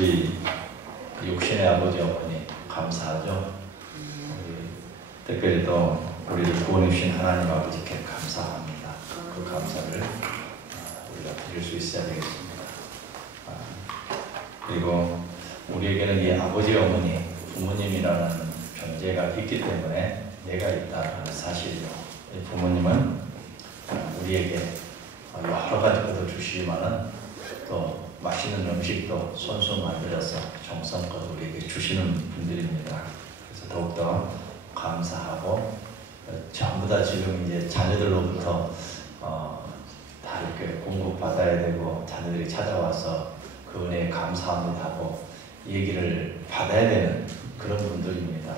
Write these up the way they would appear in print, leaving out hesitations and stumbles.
우리 육신의 아버지 어머니 감사하죠. 특별히 또 우리를 구원해 주신 하나님 아버지께 감사합니다. 그 감사를 우리가 드릴 수 있어야 되겠습니다. 그리고 우리에게는 이 아버지 어머니 부모님이라는 존재가 있기 때문에 내가 있다는 사실이요. 부모님은 우리에게 여러 가지 것도 주시지만은 또 맛있는 음식도 손수 만들어서 정성껏 우리에게 주시는 분들입니다. 그래서 더욱더 감사하고 전부 다 지금 이제 자녀들로부터 다 이렇게 공급받아야 되고 자녀들이 찾아와서 그 은혜에 감사합니다 하고 얘기를 받아야 되는 그런 분들입니다.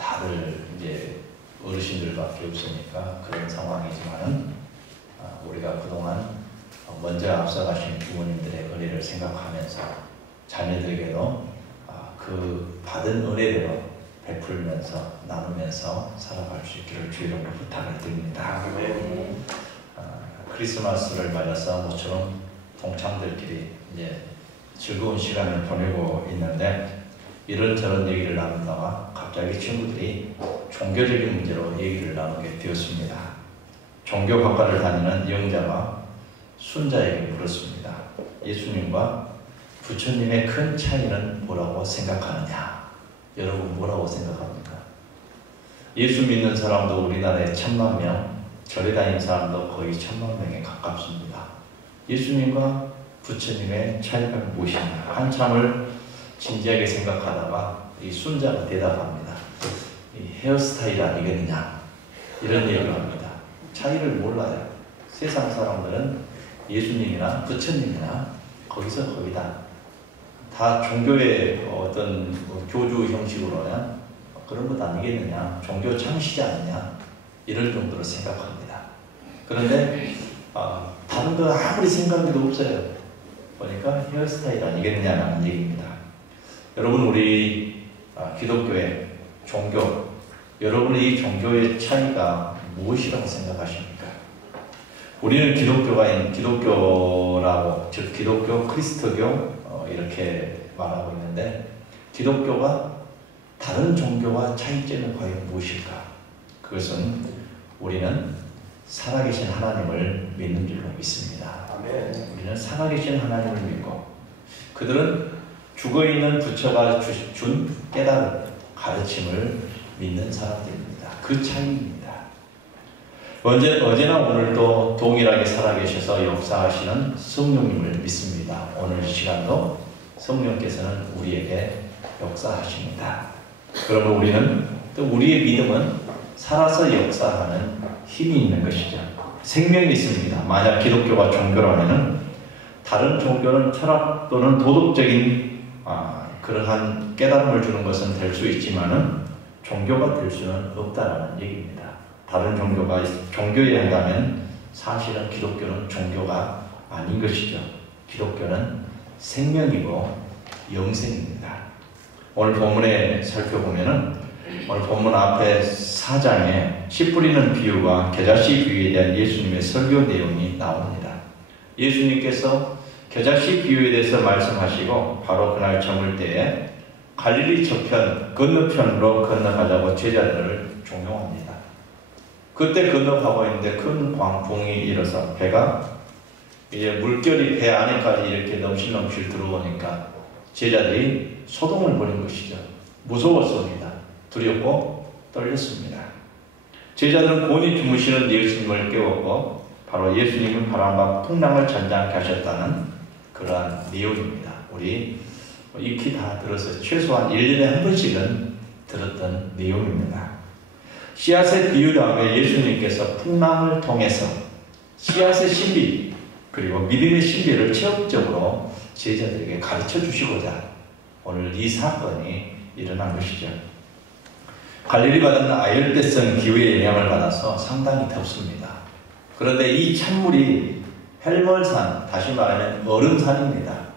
다들 이제 어르신들밖에 없으니까 그런 상황이지만은 우리가 그동안 먼저 앞서가신 부모님들의 은혜를 생각하면서 자녀들에게도 그 받은 은혜대로 베풀면서 나누면서 살아갈 수 있기를 주 이름으로 부탁을 드립니다. 크리스마스를 맞아서 모처럼 동창들끼리 이제 즐거운 시간을 보내고 있는데 이런저런 얘기를 나누다가 갑자기 친구들이 종교적인 문제로 얘기를 나누게 되었습니다. 종교학과를 다니는 영자가 순자에게 물었습니다. 예수님과 부처님의 큰 차이는 뭐라고 생각하느냐? 여러분 뭐라고 생각합니까? 예수 믿는 사람도 우리나라에 1000만 명, 절에 다니는 사람도 거의 1000만 명에 가깝습니다. 예수님과 부처님의 차이가 무엇이냐? 한참을 진지하게 생각하다가 이 순자가 대답합니다. 이 헤어스타일 아니겠느냐? 이런 얘기를 합니다. 차이를 몰라요. 세상 사람들은 예수님이나 부처님이나 거기서 거기다. 다 종교의 어떤 교주 형식으로는 그런 것 아니겠느냐? 종교 창시자 아니냐? 이럴 정도로 생각합니다. 그런데 다른 거 아무리 생각해도 없어요. 보니까 헤어스타일 아니겠느냐는 얘기입니다. 여러분 우리 기독교의 종교, 여러분의 이 종교의 차이가 무엇이라고 생각하십니까? 우리는 기독교라고, 즉 기독교, 그리스도교 이렇게 말하고 있는데 기독교가 다른 종교와 차이점은 과연 무엇일까? 그것은 우리는 살아계신 하나님을 믿는 줄로 믿습니다. 아멘. 우리는 살아계신 하나님을 믿고 그들은 죽어있는 부처가 준 깨달음, 가르침을 믿는 사람들입니다. 그 차이입니다. 어제나 오늘도 동일하게 살아계셔서 역사하시는 성령님을 믿습니다. 오늘 시간도 성령께서는 우리에게 역사하십니다. 그러면 우리는 또 우리의 믿음은 살아서 역사하는 힘이 있는 것이죠. 생명이 있습니다. 만약 기독교가 종교라면 다른 종교는 철학 또는 도덕적인 그러한 깨달음을 주는 것은 될 수 있지만은 종교가 될 수는 없다라는 얘기입니다. 다른 종교가 종교여야 한다면 사실은 기독교는 종교가 아닌 것이죠. 기독교는 생명이고 영생입니다. 오늘 본문에 살펴보면은 오늘 본문 앞에 4장에 씨 뿌리는 비유와 겨자씨 비유에 대한 예수님의 설교 내용이 나옵니다. 예수님께서 겨자씨 비유에 대해서 말씀하시고 바로 그날 저물 때에 갈릴리 저편 건너편으로 건너가자고 제자들을 종용합니다. 그때 건너가고 있는데 큰 광풍이 일어서 배가 이제 물결이 배 안에까지 이렇게 넘실넘실 들어오니까 제자들이 소동을 벌인 것이죠. 무서웠습니다. 두렵고 떨렸습니다. 제자들은 곤히 주무시는 예수님을 깨웠고 바로 예수님은 바람과 풍랑을 잔잔케 하셨다는 그러한 내용입니다. 우리 익히 다 들어서 최소한 1년에 한 번씩은 들었던 내용입니다. 씨앗의 비유 다음에 예수님께서 풍랑을 통해서 씨앗의 신비 그리고 믿음의 신비를 체험적으로 제자들에게 가르쳐 주시고자 오늘 이 사건이 일어난 것이죠. 갈릴리 바다는 아열대성 기후의 영향을 받아서 상당히 덥습니다. 그런데 이 찬물이 헬멀산, 다시 말하면 얼음산입니다.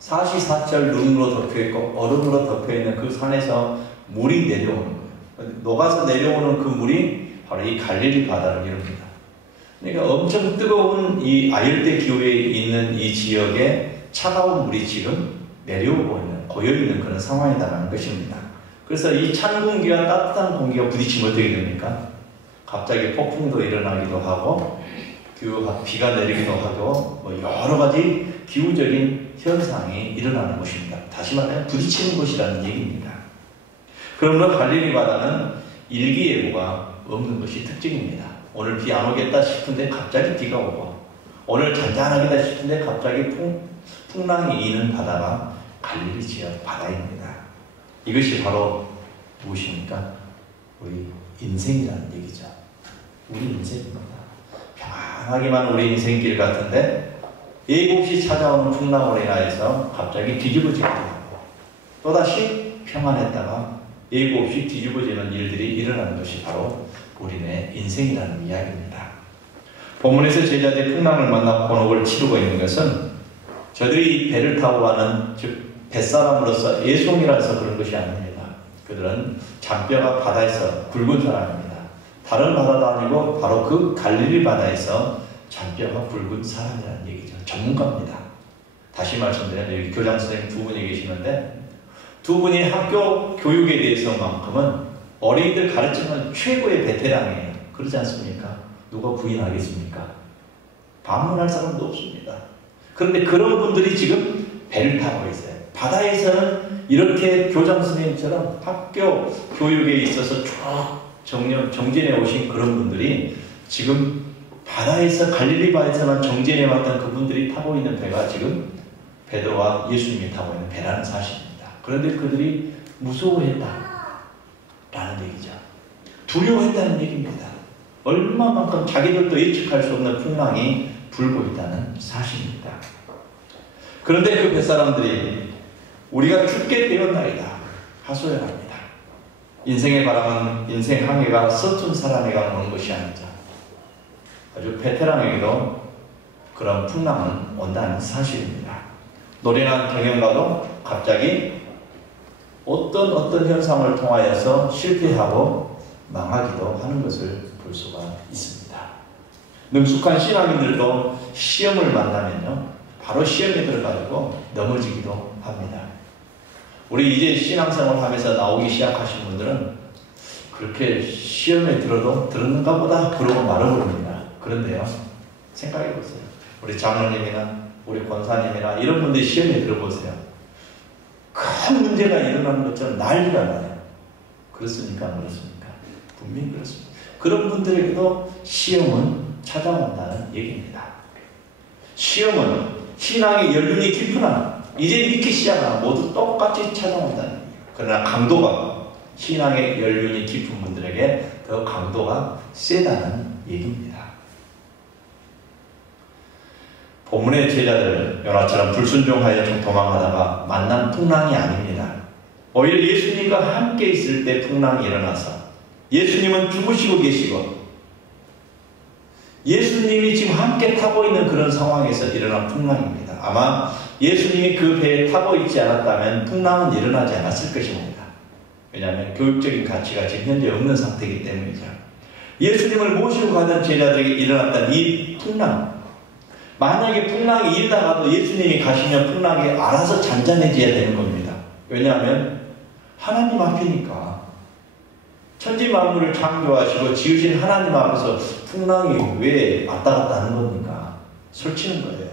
사시사철 눈으로 덮여있고 얼음으로 덮여있는 그 산에서 물이 내려오는 거예요. 녹아서 내려오는 그 물이 바로 이 갈릴리 바다를 이룹니다. 그러니까 엄청 뜨거운 이 아열대 기후에 있는 이 지역에 차가운 물이 지금 내려오고 있는, 고여있는 그런 상황이다라는 것입니다. 그래서 이 찬 공기와 따뜻한 공기가 부딪히면 어떻게 됩니까? 갑자기 폭풍도 일어나기도 하고 비가 내리기도 하고 여러 가지 기후적인 현상이 일어나는 것입니다. 다시 말하면 부딪히는 것이라는 얘기입니다. 그러므로 갈릴리 바다는 일기예보가 없는 것이 특징입니다. 오늘 비 안 오겠다 싶은데 갑자기 비가 오고, 오늘 잔잔하겠다 싶은데 갑자기 풍랑이 이는 바다가 갈릴리 지역 바다입니다. 이것이 바로 무엇입니까? 우리 인생이라는 얘기죠. 우리 인생입니다. 평안하기만 우리 인생길 같은데 예고 없이 찾아오는 풍랑으로 인하여서 갑자기 뒤집어지기도 하고, 또다시 평안했다가 예고 없이 뒤집어지는 일들이 일어나는 것이 바로 우리네 인생이라는 이야기입니다. 본문에서 제자들이 풍랑을 만나 본옥을 치르고 있는 것은 저들이 배를 타고 가는, 즉 뱃사람으로서 애송이라서 그런 것이 아닙니다. 그들은 잔뼈가 바다에서 굵은 사람입니다. 다른 바다도 아니고 바로 그 갈릴리 바다에서 잔뼈가 굵은 사람이라는 얘기죠. 전문가입니다. 다시 말씀드리면 여기 교장 선생님 두 분이 계시는데, 두 분이 학교 교육에 대해서만큼은 어린이들 가르치는 최고의 베테랑이에요. 그러지 않습니까? 누가 부인하겠습니까? 반문할 사람도 없습니다. 그런데 그런 분들이 지금 배를 타고 있어요. 바다에서는 이렇게 교장 선생님처럼 학교 교육에 있어서 쭉 정진해 오신 그런 분들이 지금 바다에서 갈릴리 바다에서만 정진해 왔던 그분들이 타고 있는 배가 지금 베드로와 예수님이 타고 있는 배라는 사실입니다. 그런데 그들이 무서워했다 라는 얘기죠. 두려워했다는 얘기입니다. 얼마만큼 자기들도 예측할 수 없는 풍랑이 불고 있다는 사실입니다. 그런데 그 뱃사람들이 우리가 죽게 되었나이다 하소연합니다. 인생의 바람은 인생 항해가 서툰 사람에게 오는 것이 아니죠. 아주 베테랑에게도 그런 풍랑은 온다는 사실입니다. 노련한 경영가도 갑자기 어떤 현상을 통하여서 실패하고 망하기도 하는 것을 볼 수가 있습니다. 능숙한 신앙인들도 시험을 만나면요, 바로 시험에 들어가지고 넘어지기도 합니다. 우리 이제 신앙생활 하면서 나오기 시작하신 분들은 그렇게 시험에 들었는가 보다 그러고 말아버립니다. 그런데요, 생각해보세요. 우리 장로님이나 우리 권사님이나 이런 분들이 시험에 들어보세요. 큰 문제가 일어나는 것처럼 난리가 나요. 그렇습니까? 안 그렇습니까? 분명히 그렇습니다. 그런 분들에게도 시험은 찾아온다는 얘기입니다. 시험은 신앙의 연륜이 깊으나 이제 믿기 시작하나 모두 똑같이 찾아온다는 얘기예요. 그러나 강도가, 신앙의 연륜이 깊은 분들에게 더 강도가 세다는 얘기입니다. 본문의 제자들 요나처럼 불순종하여 좀 도망하다가 만난 풍랑이 아닙니다. 오히려 예수님과 함께 있을 때 풍랑이 일어나서 예수님은 죽으시고 계시고 예수님이 지금 함께 타고 있는 그런 상황에서 일어난 풍랑입니다. 아마 예수님이 그 배에 타고 있지 않았다면 풍랑은 일어나지 않았을 것입니다. 왜냐하면 교육적인 가치가 지금 현재 없는 상태이기 때문이죠. 예수님을 모시고 가던 제자들에게 일어났던 이 풍랑, 만약에 풍랑이 일다가도 예수님이 가시면 풍랑이 알아서 잔잔해져야 되는 겁니다. 왜냐하면 하나님 앞이니까. 천지 만물을 창조하시고 지으신 하나님 앞에서 풍랑이 왜 왔다 갔다 하는 겁니까? 설치는 거예요.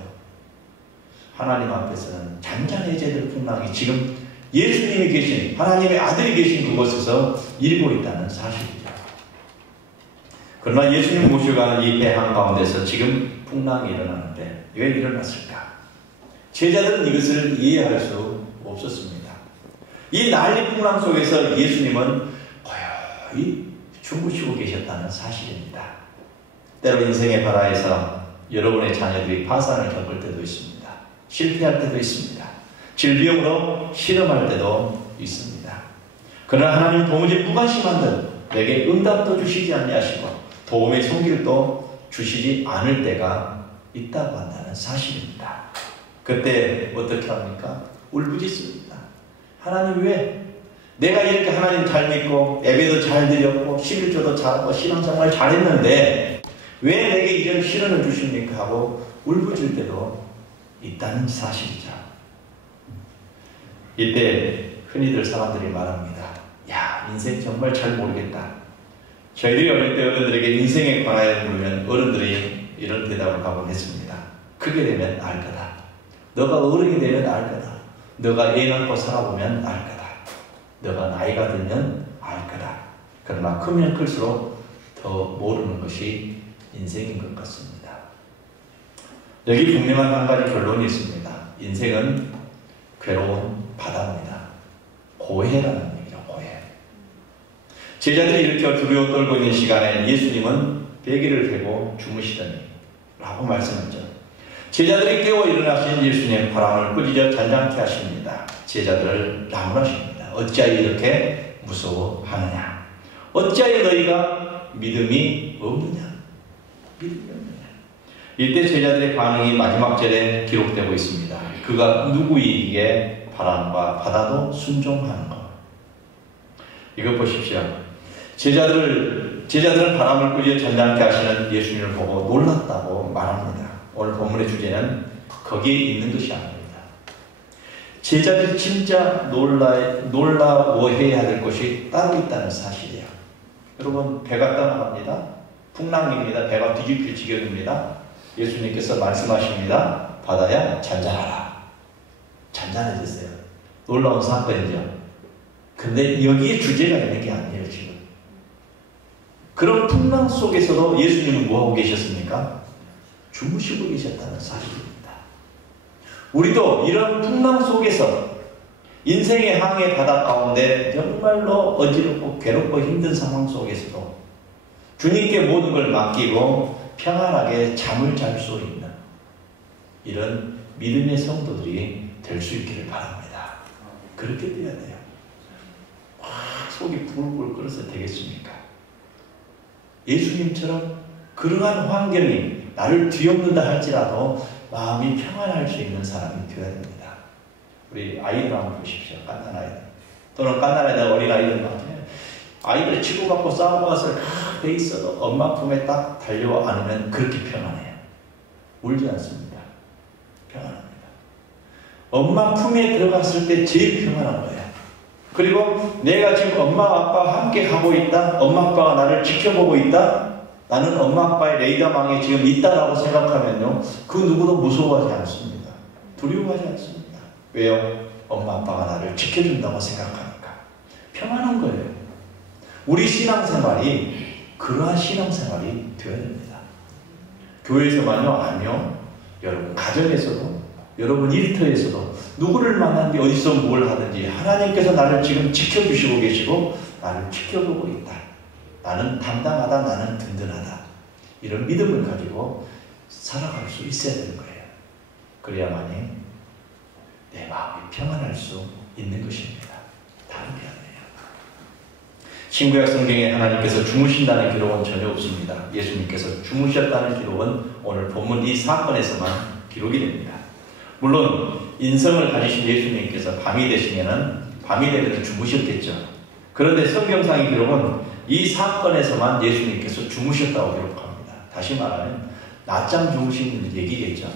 하나님 앞에서는 잔잔해져야 될 풍랑이 지금 예수님이 계신, 하나님의 아들이 계신 그곳에서 일고 있다는 사실이죠. 그러나 예수님 모시고 가는 이 배 한가운데서 지금 풍랑이 일어나는데 왜 일어났을까? 제자들은 이것을 이해할 수 없었습니다. 이 난리 풍랑 속에서 예수님은 거의 주무시고 계셨다는 사실입니다. 때로 인생의 바다에서 여러분의 자녀들이 파산을 겪을 때도 있습니다. 실패할 때도 있습니다. 질병으로 실험할 때도 있습니다. 그러나 하나님 도무지 무관심한 듯 내게 응답도 주시지 아니하시고 도움의 손길도 주시지 않을 때가 있다고 한다는 사실입니다. 그때 어떻게 합니까? 울부짖습니다. 하나님 왜? 내가 이렇게 하나님 잘 믿고 예배도 잘 드렸고 11조도 잘하고 신앙생활 잘했는데 왜 내게 이런 시련을 주십니까? 하고 울부짖을 때도 있다는 사실이죠. 이때 흔히들 사람들이 말합니다. 야, 인생 정말 잘 모르겠다. 저희들이 어릴 때 어른들에게 인생에 관하여 물으면 어른들이 이런 대답을 하곤 했습니다. 크게 되면 알 거다. 너가 어른이 되면 알 거다. 너가 애 낳고 살아보면 알 거다. 너가 나이가 들면 알 거다. 그러나 크면 클수록 더 모르는 것이 인생인 것 같습니다. 여기 분명한 한 가지 결론이 있습니다. 인생은 괴로운 바다입니다. 고해라는 얘기죠. 고해. 제자들이 이렇게 두려워 떨고 있는 시간에 예수님은 베개를 베고 주무시더니 라고 말씀했죠. 제자들이 깨워 일어나신 예수님 바람을 꾸짖어 잔잔케 하십니다. 제자들을 나무라십니다. 어찌하여 이렇게 무서워하느냐? 어찌하여 너희가 믿음이 없느냐? 믿음이 없느냐? 이때 제자들의 반응이 마지막 절에 기록되고 있습니다. 그가 누구이기에 바람과 바다도 순종하는 것. 이거 보십시오. 제자들은 바람을 꾸짖어 잔잔케 하시는 예수님을 보고 놀랐다고 말합니다. 오늘 본문의 주제는 거기에 있는 것이 아닙니다. 제자들이 진짜 놀라워해야 될 것이 따로 있다는 사실이에요. 여러분, 배가 떠나갑니다. 풍랑입니다. 배가 뒤집힐 지경입니다. 예수님께서 말씀하십니다. 바다야 잔잔하라. 잔잔해졌어요. 놀라운 사건이죠. 근데 여기에 주제가 있는 게 아니에요. 지금 그런 풍랑 속에서도 예수님은 뭐하고 계셨습니까? 주무시고 계셨다는 사실입니다. 우리도 이런 풍랑 속에서 인생의 항해 바다 가운데 정말로 어지럽고 괴롭고 힘든 상황 속에서도 주님께 모든 걸 맡기고 평안하게 잠을 잘 수 있는 이런 믿음의 성도들이 될 수 있기를 바랍니다. 그렇게 돼야 돼요. 속이 부글부글 끓어서 되겠습니까? 예수님처럼 그러한 환경이 나를 뒤엎는다 할지라도 마음이 평안할 수 있는 사람이 되어야 됩니다. 우리 아이들 한번 보십시오. 갓난 아이들. 또는 갓난 아이들, 어린 아이들 같으면 아이들 치고받고 싸움받아서 다 돼 있어도 엄마 품에 딱 달려 안으면 그렇게 평안해요. 울지 않습니다. 평안합니다. 엄마 품에 들어갔을 때 제일 평안한 거예요. 그리고 내가 지금 엄마 아빠와 함께 가고 있다. 엄마 아빠가 나를 지켜보고 있다. 나는 엄마 아빠의 레이더망에 지금 있다라고 생각하면요, 그 누구도 무서워하지 않습니다. 두려워하지 않습니다. 왜요? 엄마 아빠가 나를 지켜준다고 생각하니까 평안한 거예요. 우리 신앙생활이 그러한 신앙생활이 되어야 됩니다. 교회에서만요? 아니요. 여러분 가정에서도, 여러분 일터에서도 누구를 만나는지 어디서 뭘 하든지 하나님께서 나를 지금 지켜주시고 계시고 나를 지켜보고 있다. 나는 당당하다. 나는 든든하다. 이런 믿음을 가지고 살아갈 수 있어야 되는 거예요. 그래야만이 내 마음이 평안할 수 있는 것입니다. 다른 게 아니에요. 신구약 성경에 하나님께서 주무신다는 기록은 전혀 없습니다. 예수님께서 주무셨다는 기록은 오늘 본문 이 사건에서만 기록이 됩니다. 물론 인성을 가지신 예수님께서 밤이 되면 주무셨겠죠. 그런데 성경상의 기록은 이 사건에서만 예수님께서 주무셨다고 기록합니다. 다시 말하면 낮잠 주무신 얘기겠죠.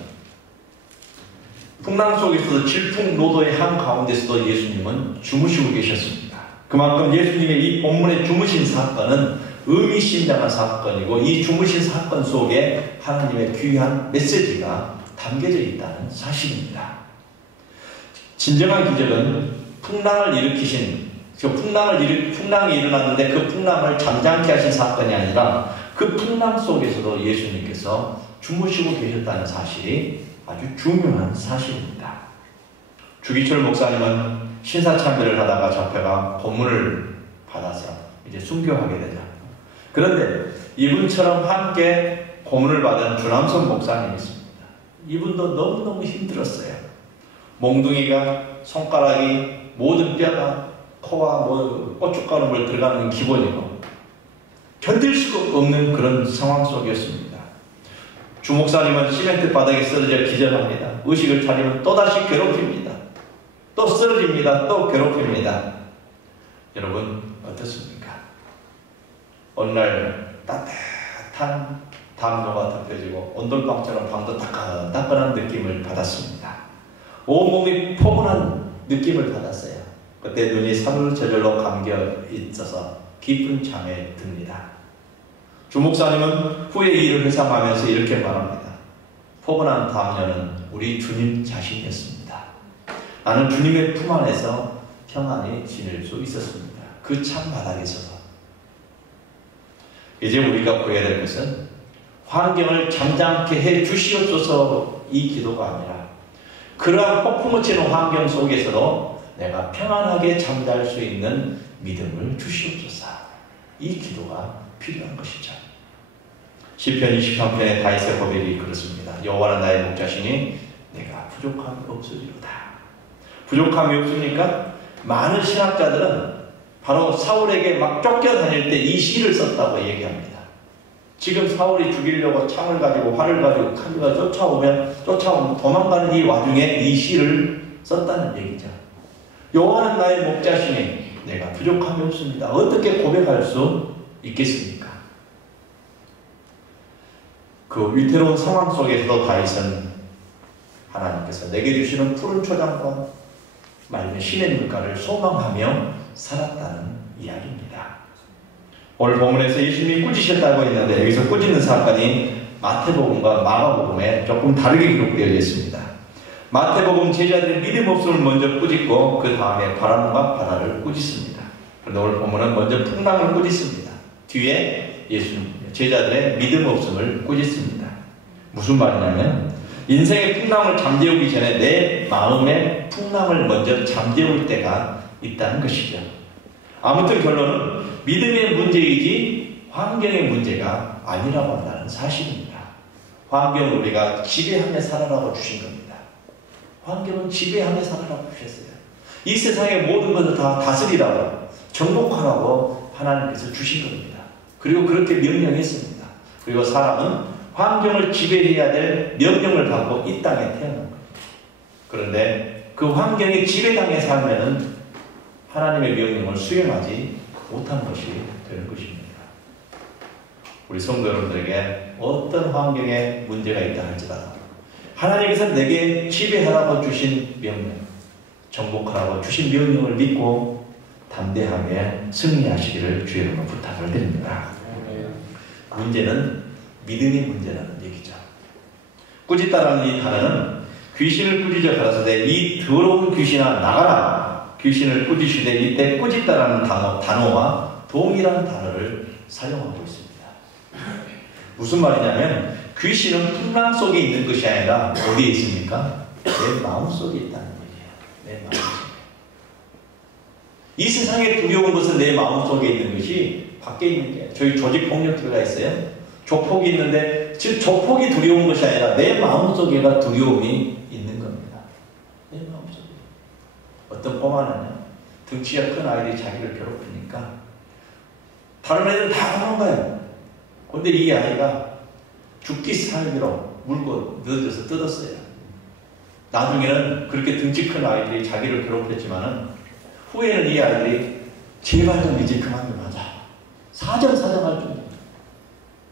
풍랑 속에서도 질풍노도의 한가운데서도 예수님은 주무시고 계셨습니다. 그만큼 예수님의 이 본문의 주무신 사건은 의미심장한 사건이고, 이 주무신 사건 속에 하나님의 귀한 메시지가 담겨져 있다는 사실입니다. 진정한 기적은 풍랑을 일으키신, 풍랑이 일어났는데 그 풍랑을 잠잠케 하신 사건이 아니라 그 풍랑 속에서도 예수님께서 주무시고 계셨다는 사실이 아주 중요한 사실입니다. 주기철 목사님은 신사참배를 하다가 잡혀가 고문을 받아서 이제 순교하게 되죠. 그런데 이분처럼 함께 고문을 받은 주남선 목사님이 있습니다. 이분도 너무너무 힘들었어요. 몽둥이가, 손가락이, 모든 뼈가 코와 고춧가루 물 들어가는 기본이고 견딜 수가 없는 그런 상황 속이었습니다. 주 목사님은 시멘트 바닥에 쓰러져 기절합니다. 의식을 차리면 또다시 괴롭힙니다. 또 쓰러집니다. 또 괴롭힙니다. 여러분 어떻습니까? 어느 날 따뜻한 담요가 덮여지고 온돌방처럼 방도 따끈따끈한 느낌을 받았습니다. 온몸이 포근한 느낌을 받았어요. 그때 눈이 사르르저절로 감겨 있어서 깊은 잠에 듭니다. 주목사님은 후에 일을 회상하면서 이렇게 말합니다. 포근한 담요는 우리 주님 자신이었습니다. 나는 주님의 품 안에서 평안히 지낼 수 있었습니다. 그 찬바닥에서도. 이제 우리가 구해야 될 것은 환경을 잠잠케 해 주시옵소서 이 기도가 아니라 그러한 폭풍을 치는 환경 속에서도 내가 평안하게 잠잘 수 있는 믿음을 주시옵소서 이 기도가 필요한 것이죠. 시편 23편의 다윗의 고백이 그렇습니다. 여호와는 나의 목자시니 내가 부족함이 없으리로다. 부족함이 없습니까? 많은 신학자들은 바로 사울에게 막 쫓겨다닐 때 이 시를 썼다고 얘기합니다. 지금 사울이 죽이려고 창을 가지고 활을 가지고 칼을 가지고 쫓아오면 도망가는 이 와중에 이 시를 썼다는 얘기죠. 여호와는 나의 목자시니 내가 부족함이 없습니다. 어떻게 고백할 수 있겠습니까? 그 위태로운 상황 속에서도 다윗은 하나님께서 내게 주시는 푸른 초장과 맑은 시냇 물가를 소망하며 살았다는 이야기입니다. 오늘 본문에서 예수님이 꾸짖으셨다고 했는데 여기서 꾸짖는 사건이 마태복음과 마가복음에 조금 다르게 기록되어 있습니다. 마태복음 제자들의 믿음 없음을 먼저 꾸짖고 그 다음에 바람과 바다를 꾸짖습니다. 그런데 오늘 본문은 먼저 풍랑을 꾸짖습니다. 뒤에 예수님 제자들의 믿음 없음을 꾸짖습니다. 무슨 말이냐면 인생의 풍랑을 잠재우기 전에 내 마음의 풍랑을 먼저 잠재울 때가 있다는 것이죠. 아무튼 결론은 믿음의 문제이지 환경의 문제가 아니라고 한다는 사실입니다. 환경을 우리가 지배하며 살아라고 주신 겁니다. 환경은 지배하며 살아라고 주셨어요. 이 세상의 모든 것을 다 다스리라고 정복하라고 하나님께서 주신 겁니다. 그리고 그렇게 명령했습니다. 그리고 사람은 환경을 지배해야 될 명령을 받고 이 땅에 태어난 겁니다. 그런데 그 환경에 지배당해 살면은 하나님의 명령을 수행하지 못한 것이 되는 것입니다. 우리 성도 여러분들에게 어떤 환경에 문제가 있다 할지라도 하나님께서 내게 지배하라고 주신 명령, 정복하라고 주신 명령을 믿고 담대하게 승리하시기를 주의 이름으로 부탁을 드립니다. 문제는 믿음의 문제라는 얘기죠. 꾸짖다라는 이 단어는 귀신을 꾸짖어 가라사대 이 더러운 귀신아 나가라. 귀신을 꾸짖으되 이때 꾸짖다라는 단어와 동일한 단어를 사용하고 있습니다. 무슨 말이냐면 귀신은 풍랑 속에 있는 것이 아니라 어디에 있습니까? 내 마음 속에 있다는 얘기예요. 내 마음 속에. 이 세상에 두려운 것은 내 마음 속에 있는 것이 밖에 있는 게 저희 조직폭력들가 있어요. 조폭이 있는데 즉 조폭이 두려운 것이 아니라 내 마음 속에가 두려움이 있는 겁니다. 내 마음 속에. 어떤 꼬마는 등치가 큰 아이들이 자기를 괴롭히니까 다른 애들은 다 도망가요. 그런데 이 아이가 죽기 살기로 물고 늦어져서 뜯었어요. 나중에는 그렇게 등치 큰 아이들이 자기를 괴롭혔지만은 후에는 이 아이들이 제발 좀 이제 그만 좀 하자. 사정사정할 줄.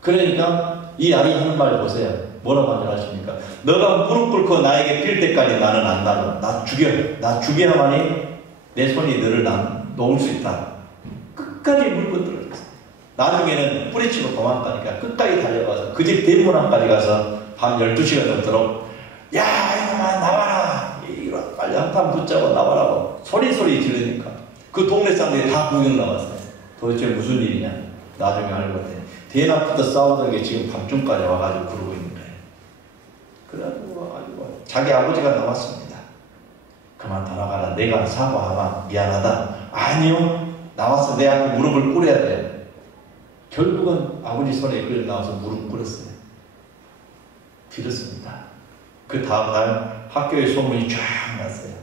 그러니까 이 아이 하는 말 보세요. 뭐라고 하는 줄 아십니까? 너가 무릎 꿇고 나에게 빌 때까지 나는 안 나가. 나 죽여. 나 죽여야만이 내 손이 너를 놓을 수 있다. 끝까지 물고 들어갔어요. 나중에는 뿌리치고 도망가니까 끝까지 달려가서 그 집 대문 앞까지 가서 밤 12시가 넘도록 야 이놈아 나와라. 이거 빨리 한판 붙잡아 나와라고 소리 지르니까 그 동네 사람들이 다 구경 나왔어요. 도대체 무슨 일이냐. 나중에 알고 봤더니 대낮부터 싸우던 게 지금 밤중까지 와가지고 그러고 있는 거예요. 그래가지고 자기 아버지가 나왔습니다. 그만 돌아가라. 내가 사과하마. 미안하다. 아니요. 나와서 내 앞에 무릎을 꿇어야 돼. 결국은 아버지 손에 끌려 나와서 무릎 꿇었어요. 빌었습니다. 그 다음날 학교에 소문이 쫙 났어요.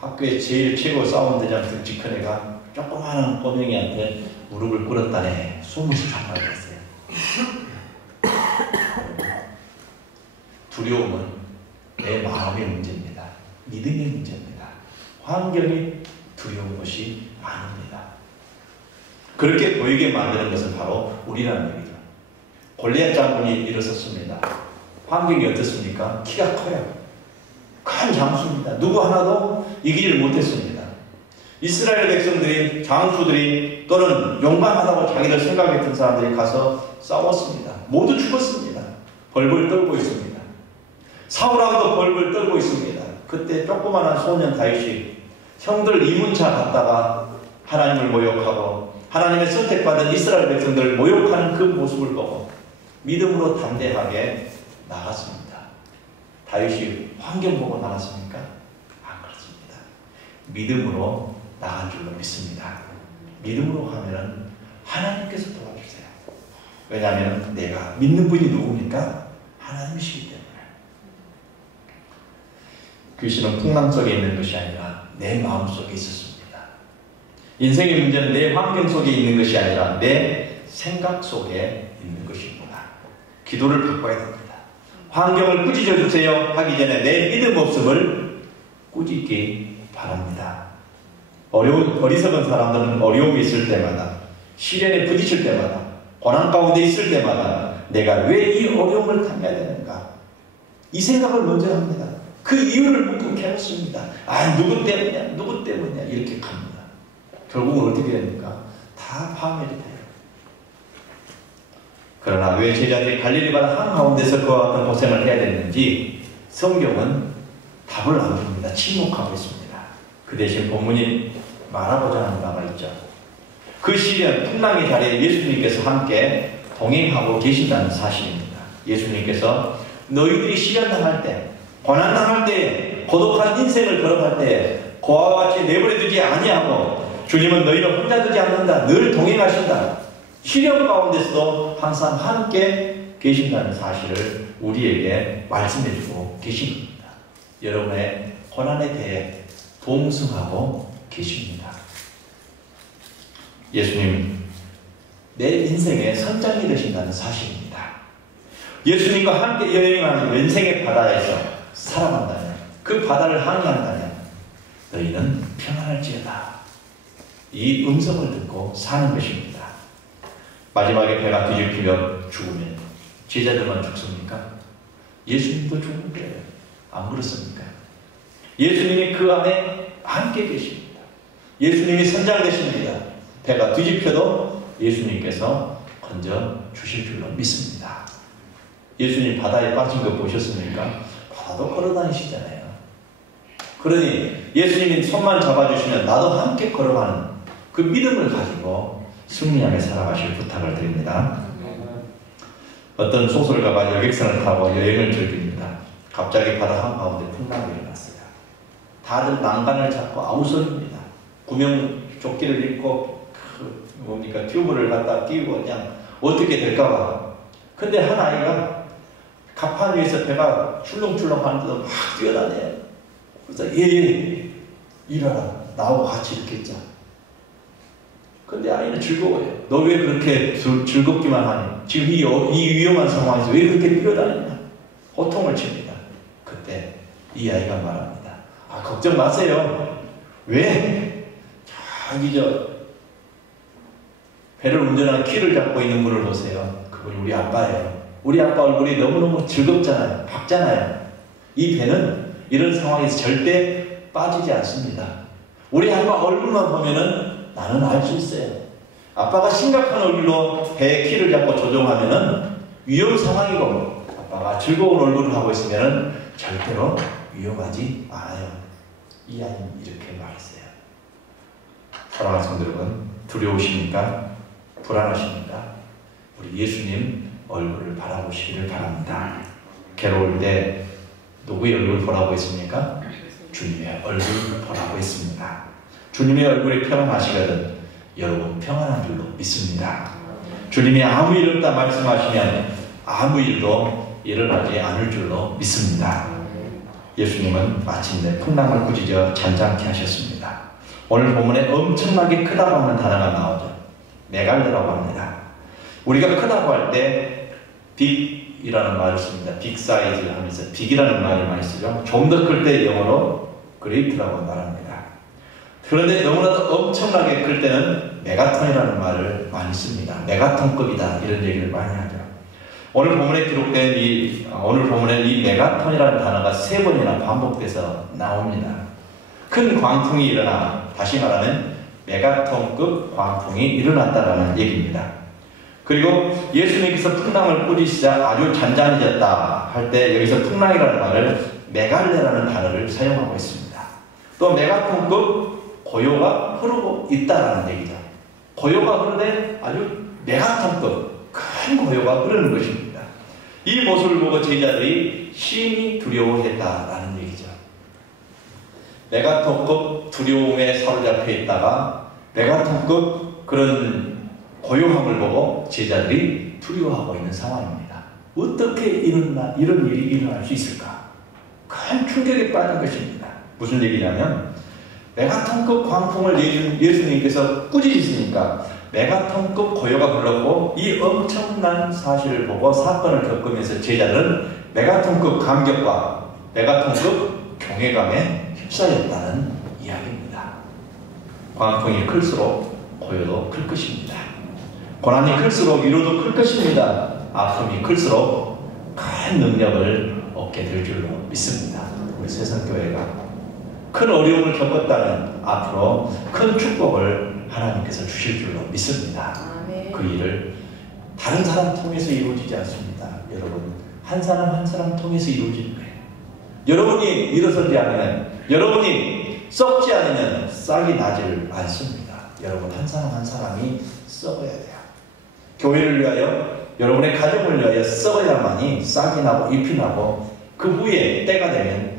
학교에 제일 최고 사운드장 등치 큰 애가 조그마한 꼬맹이한테 무릎을 꿇었다네. 소문이 쫙 났어요. 두려움은 내 마음의 문제입니다. 믿음의 문제입니다. 환경이 두려운 것이 아닙니다. 그렇게 보이게 만드는 것은 바로 우리라는 얘기죠. 골리앗 장군이 일어섰습니다. 환경이 어떻습니까? 키가 커요. 큰 장수입니다. 누구 하나도 이기지를 못했습니다. 이스라엘 백성들이, 장수들이 또는 용감하다고 자기들 생각했던 사람들이 가서 싸웠습니다. 모두 죽었습니다. 벌벌 떨고 있습니다. 사울왕도 벌벌 떨고 있습니다. 그때 조그마한 소년 다윗이 형들 이문차 갔다가 하나님을 모욕하고 하나님의 선택받은 이스라엘 백성들을 모욕하는 그 모습을 보고 믿음으로 담대하게 나갔습니다. 다윗이 환경 보고 나갔습니까? 안 그렇습니다. 믿음으로 나간 줄로 믿습니다. 믿음으로 가면은 하나님께서 도와주세요. 왜냐하면 내가 믿는 분이 누굽니까? 하나님이시기 때문에. 귀신은 풍랑 속에 있는 것이 아니라 내 마음 속에 있었습니다. 인생의 문제는 내 환경 속에 있는 것이 아니라 내 생각 속에 있는 것입니다. 기도를 바꿔야 됩니다. 환경을 꾸짖어 주세요 하기 전에 내 믿음 없음을 꾸짖기 바랍니다. 어리석은 사람들은 어려움이 있을 때마다, 시련에 부딪힐 때마다, 고난 가운데 있을 때마다 내가 왜 이 어려움을 당해야 되는가? 이 생각을 먼저 합니다. 그 이유를 묻고 깨닫습니다. 누구 때문이야? 누구 때문이야? 이렇게 갑니다. 결국은 어떻게 됩니까? 다 파멸이 돼요. 그러나 왜 제자들이 갈릴리 바다 한가운데서 그와 같은 고생을 해야 됐는지 성경은 답을 안 줍니다. 침묵하고 있습니다. 그 대신 본문이 말하고자 하는 바가 있죠. 그 시련, 풍랑의 자리에 예수님께서 함께 동행하고 계신다는 사실입니다. 예수님께서 너희들이 시련당할 때, 고난당할 때, 고독한 인생을 걸어갈 때 그와 같이 내버려두지 아니하고 주님은 너희를 혼자 두지 않는다. 늘 동행하신다. 시련 가운데서도 항상 함께 계신다는 사실을 우리에게 말씀해주고 계신 겁니다. 여러분의 고난에 대해 동승하고 계십니다. 예수님, 내 인생의 선장이 되신다는 사실입니다. 예수님과 함께 여행하는 인생의 바다에서 살아간다면, 그 바다를 항해한다면 너희는 평안할지어다. 이 음성을 듣고 사는 것입니다. 마지막에 배가 뒤집히며 죽으면 제자들만 죽습니까? 예수님도 죽는 거예요. 안 그렇습니까? 예수님이 그 안에 함께 계십니다. 예수님이 선장 되십니다. 배가 뒤집혀도 예수님께서 건져 주실 줄로 믿습니다. 예수님 바다에 빠진 거 보셨습니까? 바다도 걸어다니시잖아요. 그러니 예수님이 손만 잡아주시면 나도 함께 걸어가는 그 믿음을 가지고 승리하게 살아가실 부탁을 드립니다. 어떤 소설가가 여객선을 타고 여행을 즐깁니다. 갑자기 바다 한가운데 풍랑이 일어났어요. 다들 난간을 잡고 아우성입니다. 구명조끼를 입고 튜브를 갖다 끼우고 그냥 어떻게 될까봐. 근데 한 아이가 갑판 위에서 배가 출렁출렁 하는데도 막 뛰어다녀요. 그래서 예, 일어나. 나하고 같이 이렇게 있자. 근데 아이는 즐거워요. 너 왜 그렇게 즐겁기만 하니? 지금 이 위험한 상황에서 왜 그렇게 뛰어다니냐? 호통을 칩니다. 그때 이 아이가 말합니다. 걱정 마세요. 왜? 저기 배를 운전하는 키를 잡고 있는 분을 보세요. 그분이 우리 아빠예요. 우리 아빠 얼굴이 너무너무 즐겁잖아요. 밝잖아요. 이 배는 이런 상황에서 절대 빠지지 않습니다. 우리 아빠 얼굴만 보면은 나는 알 수 있어요. 아빠가 심각한 얼굴로 배의 키를 잡고 조종하면은 위험 상황이고, 아빠가 즐거운 얼굴을 하고 있으면은 절대로 위험하지 않아요. 이 아이는 이렇게 말했어요. 사랑하는 성도 여러분, 두려우십니까? 불안하십니까? 우리 예수님 얼굴을 바라보시기를 바랍니다. 괴로울 때 누구의 얼굴을 보라고 했습니까? 주님의 얼굴을 보라고 했습니다. 주님의 얼굴이 평안하시거든 여러분 평안한 줄로 믿습니다. 주님이 아무 일 없다 말씀하시면 아무 일도 일어나지 않을 줄로 믿습니다. 예수님은 마침내 풍랑을 꾸짖어 잔잔케 하셨습니다. 오늘 본문에 엄청나게 크다고 하는 단어가 나오죠. 메갈레라고 합니다. 우리가 크다고 할 때 빅이라는 말을 씁니다. 빅 사이즈 하면서 빅이라는 말을 많이 쓰죠. 좀 더 클 때 영어로 그레이트라고 말합니다. 그런데 너무나도 엄청나게 클 때는 메가톤이라는 말을 많이 씁니다. 메가톤급이다 이런 얘기를 많이 하죠. 오늘 본문에 기록된 오늘 본문에 이 메가톤이라는 단어가 3번이나 반복돼서 나옵니다. 큰 광풍이 일어나, 다시 말하면 메가톤급 광풍이 일어났다라는 얘기입니다. 그리고 예수님께서 풍랑을 꾸짖으시자 아주 잔잔해졌다 할 때 여기서 풍랑이라는 말을 메갈레라는 단어를 사용하고 있습니다. 또 메가톤급 고요가 흐르고 있다라는 얘기죠. 고요가 흐르되 아주 메가톤급 큰 고요가 흐르는 것입니다. 이 모습을 보고 제자들이 심히 두려워했다라는 얘기죠. 메가톤급 두려움에 사로잡혀 있다가 메가톤급 그런 고요함을 보고 제자들이 두려워하고 있는 상황입니다. 어떻게 이런 일이 일어날 수 있을까? 큰 충격에 빠진 것입니다. 무슨 얘기냐면 메가톤급 광풍을 예수님께서 꾸짖으시니까 메가톤급 고요가 흘렀고 이 엄청난 사실을 보고 사건을 겪으면서 제자들은 메가톤급 감격과 메가톤급 경외감에 휩싸였다는 이야기입니다. 광풍이 클수록 고요도 클 것입니다. 고난이 클수록 위로도 클 것입니다. 아픔이 클수록 큰 능력을 얻게 될 줄로 믿습니다. 우리 세상교회가 큰 어려움을 겪었다면 앞으로 큰 축복을 하나님께서 주실 줄로 믿습니다. 그 일을 다른 사람 통해서 이루어지지 않습니다. 여러분, 한 사람 한 사람 통해서 이루어지는 거예요. 여러분이 일어서지 않으면, 여러분이 썩지 않으면 싹이 나질 않습니다. 여러분 한 사람 한 사람이 썩어야 돼요. 교회를 위하여, 여러분의 가정을 위하여 썩어야만이 싹이 나고 잎이 나고 그 후에 때가 되면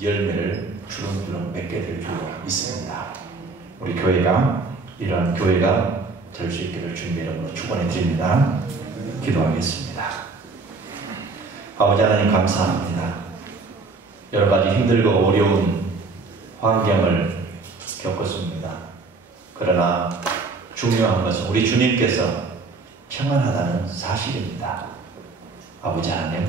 열매를 주렁주렁 맺게 될 줄로 믿습니다. 우리 교회가 이러한 교회가 될 수 있기를 주님의 이름으로 축원해 드립니다. 기도하겠습니다. 아버지 하나님 감사합니다. 여러 가지 힘들고 어려운 환경을 겪었습니다. 그러나 중요한 것은 우리 주님께서 평안하다는 사실입니다. 아버지 하나님,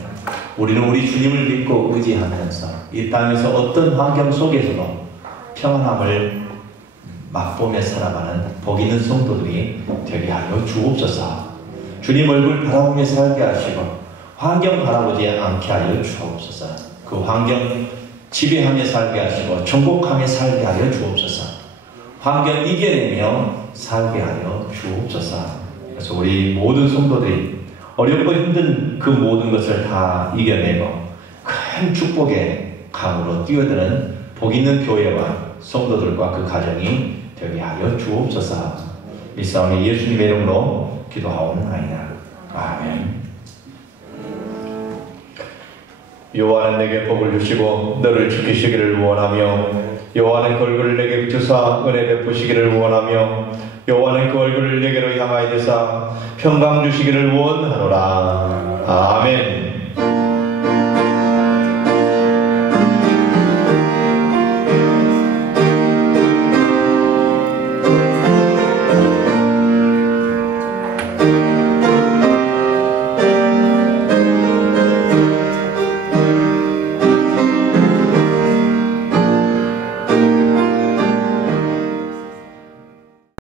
우리는 우리 주님을 믿고 의지하면서 이 땅에서 어떤 환경 속에서도 평안함을 맛보며 살아가는 복 있는 성도들이 되게 하여 주옵소서. 주님 얼굴 바라보며 살게 하시고 환경 바라보지 않게 하여 주옵소서. 그 환경 지배하며 살게 하시고 정복하며 살게 하여 주옵소서. 환경 이겨내며 살게 하여 주옵소서. 그래서 우리 모든 성도들이 어렵고 힘든 그 모든 것을 다 이겨내고 큰 축복의 강으로 뛰어드는 복 있는 교회와 성도들과 그 가정이 되게 하여 주옵소서. 이 싸움에 예수님의 이름으로 기도하옵나이다. 아멘. 여호와는 내게 복을 주시고 너를 지키시기를 원하며 여호와는 그 얼굴을 내게 비추사 은혜 베푸시기를 원하며 여호와는 그 얼굴을 내게로 향하여 대사 평강 주시기를 원하노라. 아멘.